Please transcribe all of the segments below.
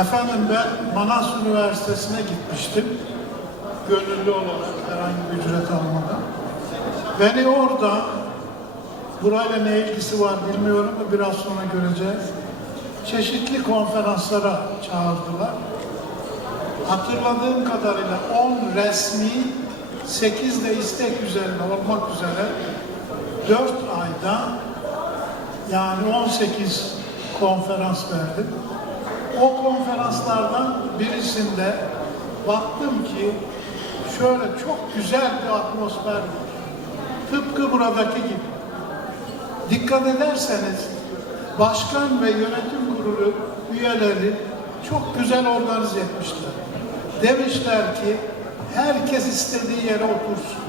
Efendim ben Manas Üniversitesi'ne gitmiştim. Gönüllü olarak herhangi bir ücret almadan. Beni orada burayla ne ilgisi var bilmiyorum ama biraz sonra göreceğiz. Çeşitli konferanslara çağırdılar. Hatırladığım kadarıyla 10 resmi, 8 de istek üzerine olmak üzere 4 ayda yani 18 konferans verdim. O konferanslardan birisinde baktım ki şöyle çok güzel bir atmosfer var. Tıpkı buradaki gibi. Dikkat ederseniz başkan ve yönetim kurulu üyeleri çok güzel organize etmişler. Demişler ki herkes istediği yere otursun.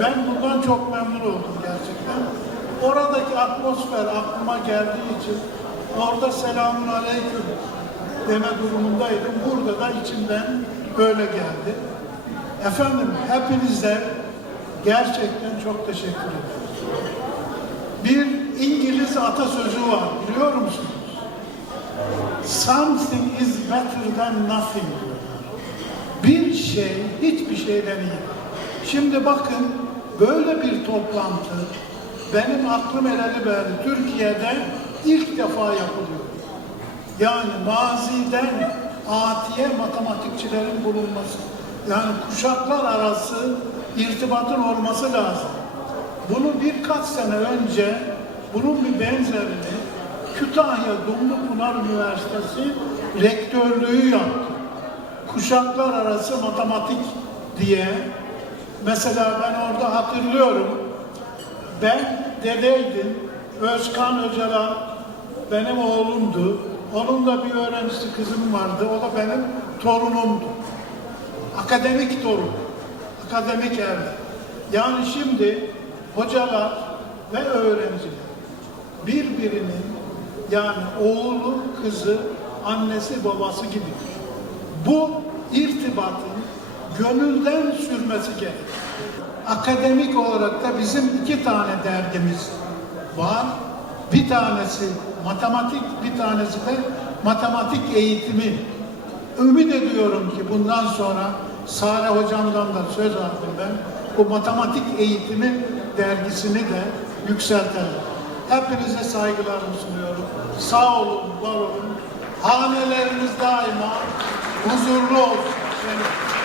Ben bundan çok memnun oldum gerçekten. Oradaki atmosfer aklıma geldiği için orada selamun aleyküm deme durumundaydım. Burada da içimden böyle geldi. Efendim hepinize gerçekten çok teşekkür ederim. Bir İngiliz atasözü var biliyor musunuz? Something is better than nothing. Bir şey hiçbir şeyden iyi. Şimdi bakın böyle bir toplantı benim aklım eleli verdi. Türkiye'de ilk defa yapılıyor. Yani maziden atiye matematikçilerin bulunması. Yani kuşaklar arası irtibatın olması lazım. Bunu birkaç sene önce bunun bir benzerini Kütahya Dumlupınar Üniversitesi rektörlüğü yaptı. Kuşaklar arası matematik diye. Mesela ben orada hatırlıyorum. Ben dedeydim. Özkan Öcalan benim oğlumdu. Onun da bir öğrencisi kızım vardı. O da benim torunumdu. Akademik torun. Akademik evlat. Yani şimdi hocalar ve öğrenciler birbirinin yani oğlu, kızı, annesi, babası gibi. Bu irtibatın gönülden sürmesi gerek. Akademik olarak da bizim iki tane derdimiz var. Bir tanesi matematik, bir tanesi de matematik eğitimi. Ümit ediyorum ki bundan sonra Sare Hocam'dan da söz aldım ben. Bu matematik eğitimi dergisini de yükseltelim. Hepinize saygılarımı sunuyorum. Sağ olun, var olun. Haneleriniz daima huzurlu olsun. Evet.